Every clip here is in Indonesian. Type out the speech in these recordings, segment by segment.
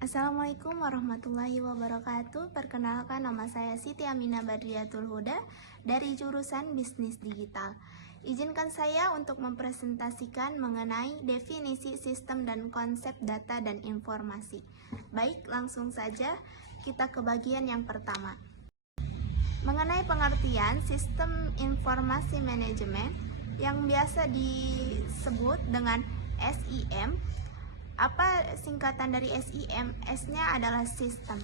Assalamualaikum warahmatullahi wabarakatuh. Perkenalkan, nama saya Siti Aminah Badriatul Huda dari jurusan Bisnis Digital. Izinkan saya untuk mempresentasikan mengenai definisi sistem dan konsep data dan informasi. Baik, langsung saja kita ke bagian yang pertama. Mengenai pengertian sistem informasi manajemen yang biasa disebut dengan SIM. Apa singkatan dari SIM? S-nya adalah sistem.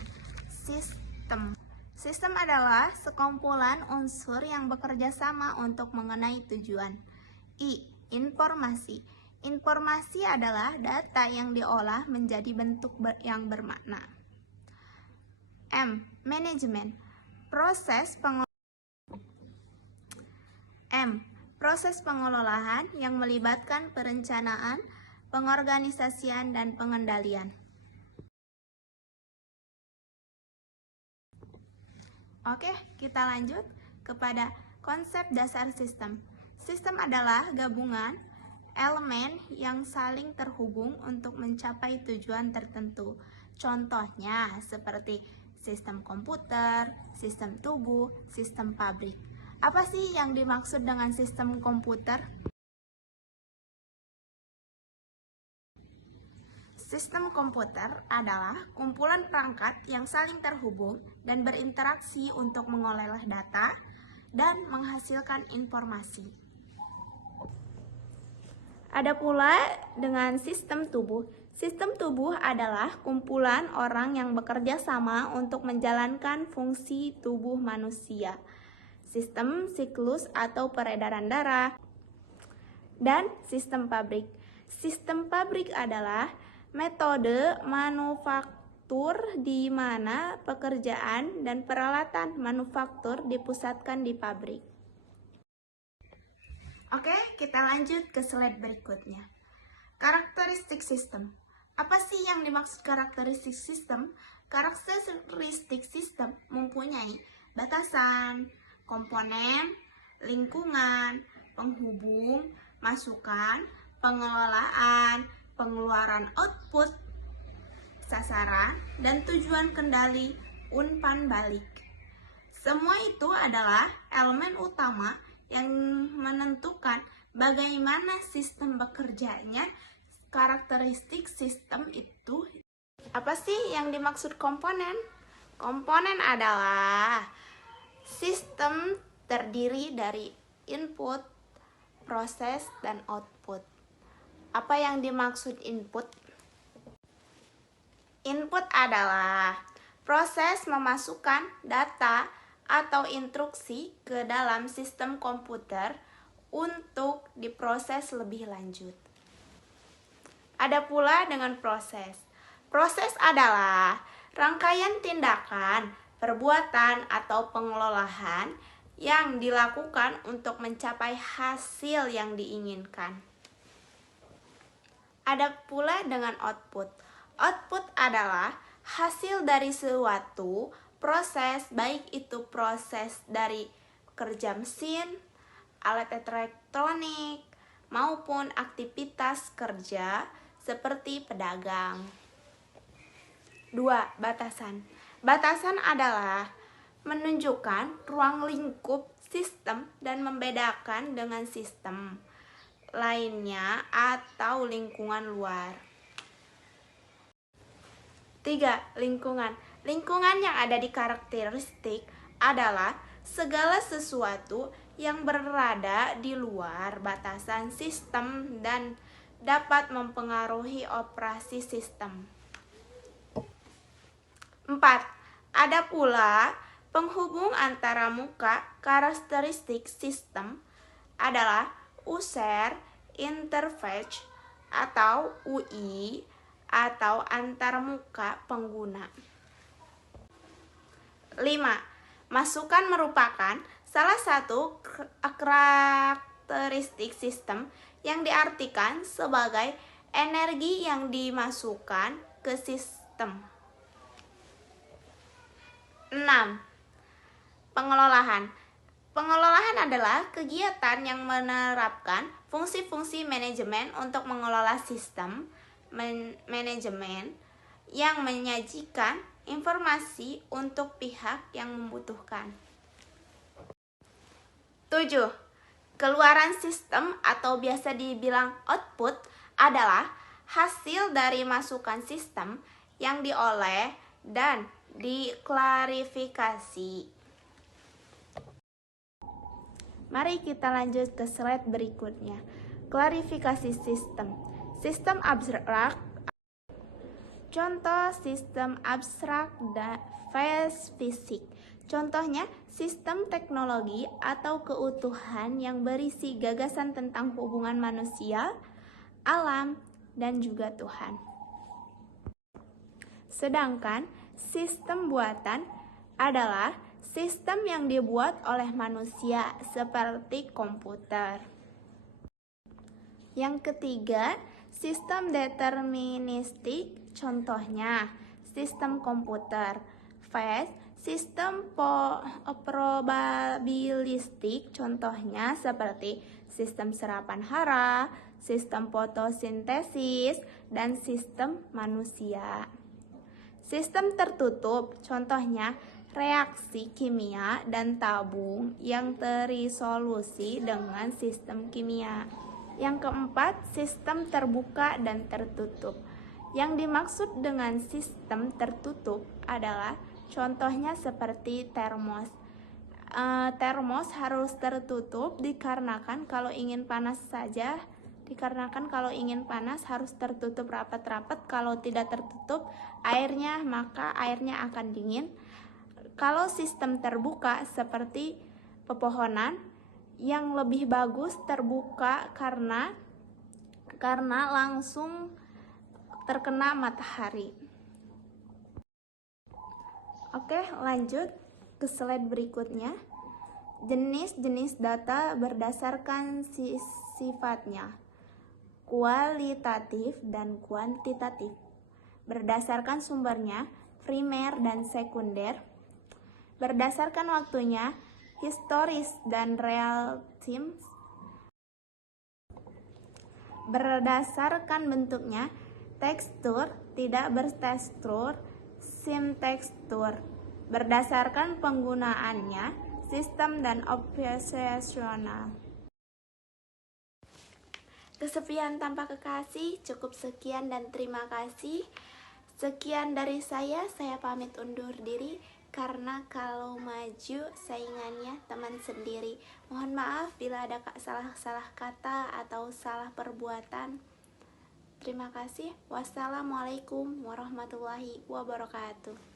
Sistem adalah sekumpulan unsur yang bekerja sama untuk mengenai tujuan. I. Informasi. Informasi adalah data yang diolah menjadi bentuk yang bermakna. M. Manajemen. Proses pengelolaan yang melibatkan perencanaan, pengorganisasian, dan pengendalian. Oke, kita lanjut kepada konsep dasar sistem. Sistem adalah gabungan elemen yang saling terhubung untuk mencapai tujuan tertentu. Contohnya seperti sistem komputer, sistem tubuh, sistem pabrik. Apa sih yang dimaksud dengan sistem komputer? Sistem komputer adalah kumpulan perangkat yang saling terhubung dan berinteraksi untuk mengolah data dan menghasilkan informasi. Ada pula dengan sistem tubuh. Sistem tubuh adalah kumpulan orang yang bekerja sama untuk menjalankan fungsi tubuh manusia. Sistem siklus atau peredaran darah, dan sistem pabrik. Sistem pabrik adalah metode manufaktur di mana pekerjaan dan peralatan manufaktur dipusatkan di pabrik. Oke, kita lanjut ke slide berikutnya. Karakteristik sistem. Apa sih yang dimaksud karakteristik sistem? Karakteristik sistem mempunyai batasan, komponen, lingkungan, penghubung, masukan, pengelolaan, pengeluaran output, sasaran, dan tujuan kendali umpan balik. Semua itu adalah elemen utama yang menentukan bagaimana sistem bekerjanya. Karakteristik sistem itu apa sih yang dimaksud komponen? Komponen adalah sistem terdiri dari input, proses, dan output. Apa yang dimaksud input? Input adalah proses memasukkan data atau instruksi ke dalam sistem komputer untuk diproses lebih lanjut. Ada pula dengan proses. Proses adalah rangkaian tindakan, perbuatan, atau pengelolaan yang dilakukan untuk mencapai hasil yang diinginkan. Ada pula dengan output. Output adalah hasil dari suatu proses, baik itu proses dari kerja mesin, alat elektronik, maupun aktivitas kerja seperti pedagang. 2. Batasan. Batasan adalah menunjukkan ruang lingkup sistem dan membedakan dengan sistem lainnya atau lingkungan luar. 3. Lingkungan. Lingkungan yang ada di karakteristik adalah segala sesuatu yang berada di luar batasan sistem dan dapat mempengaruhi operasi sistem. 4. Ada pula penghubung antara muka. Karakteristik sistem adalah user interface atau UI atau antarmuka pengguna. 5. Masukan merupakan salah satu karakteristik sistem yang diartikan sebagai energi yang dimasukkan ke sistem. 6. Pengelolaan. Pengelolaan adalah kegiatan yang menerapkan fungsi-fungsi manajemen untuk mengelola sistem manajemen yang menyajikan informasi untuk pihak yang membutuhkan. 7. Keluaran sistem atau biasa dibilang output adalah hasil dari masukan sistem yang diolah dan diklarifikasi. Mari kita lanjut ke slide berikutnya. Klarifikasi sistem. Sistem abstrak. Contoh sistem abstrak dan fisik. Contohnya, sistem teknologi atau keutuhan yang berisi gagasan tentang hubungan manusia, alam, dan juga Tuhan. Sedangkan sistem buatan adalah sistem yang dibuat oleh manusia seperti komputer. Yang ketiga, sistem deterministik, contohnya sistem komputer. Sistem probabilistik, contohnya seperti sistem serapan hara, sistem fotosintesis, dan sistem manusia. Sistem tertutup, contohnya reaksi kimia dan tabung yang terisolasi dengan sistem kimia. Yang keempat, sistem terbuka dan tertutup. Yang dimaksud dengan sistem tertutup adalah contohnya seperti termos. Termos harus tertutup dikarenakan kalau ingin panas harus tertutup rapat-rapat. Kalau tidak tertutup maka airnya akan dingin. Kalau sistem terbuka seperti pepohonan, yang lebih bagus terbuka karena langsung terkena matahari. Oke, lanjut ke slide berikutnya. Jenis-jenis data berdasarkan sifatnya, kualitatif dan kuantitatif. Berdasarkan sumbernya, primer dan sekunder. Berdasarkan waktunya, historis dan real time. Berdasarkan bentuknya, tekstur, tidak bertekstur, simtekstur. Berdasarkan penggunaannya, sistem dan operasional. Kesepian tanpa kekasih, cukup sekian dan terima kasih. Sekian dari saya pamit undur diri karena kalau maju saingannya teman sendiri. Mohon maaf bila ada salah kata atau salah perbuatan. Terima kasih. Wassalamualaikum warahmatullahi wabarakatuh.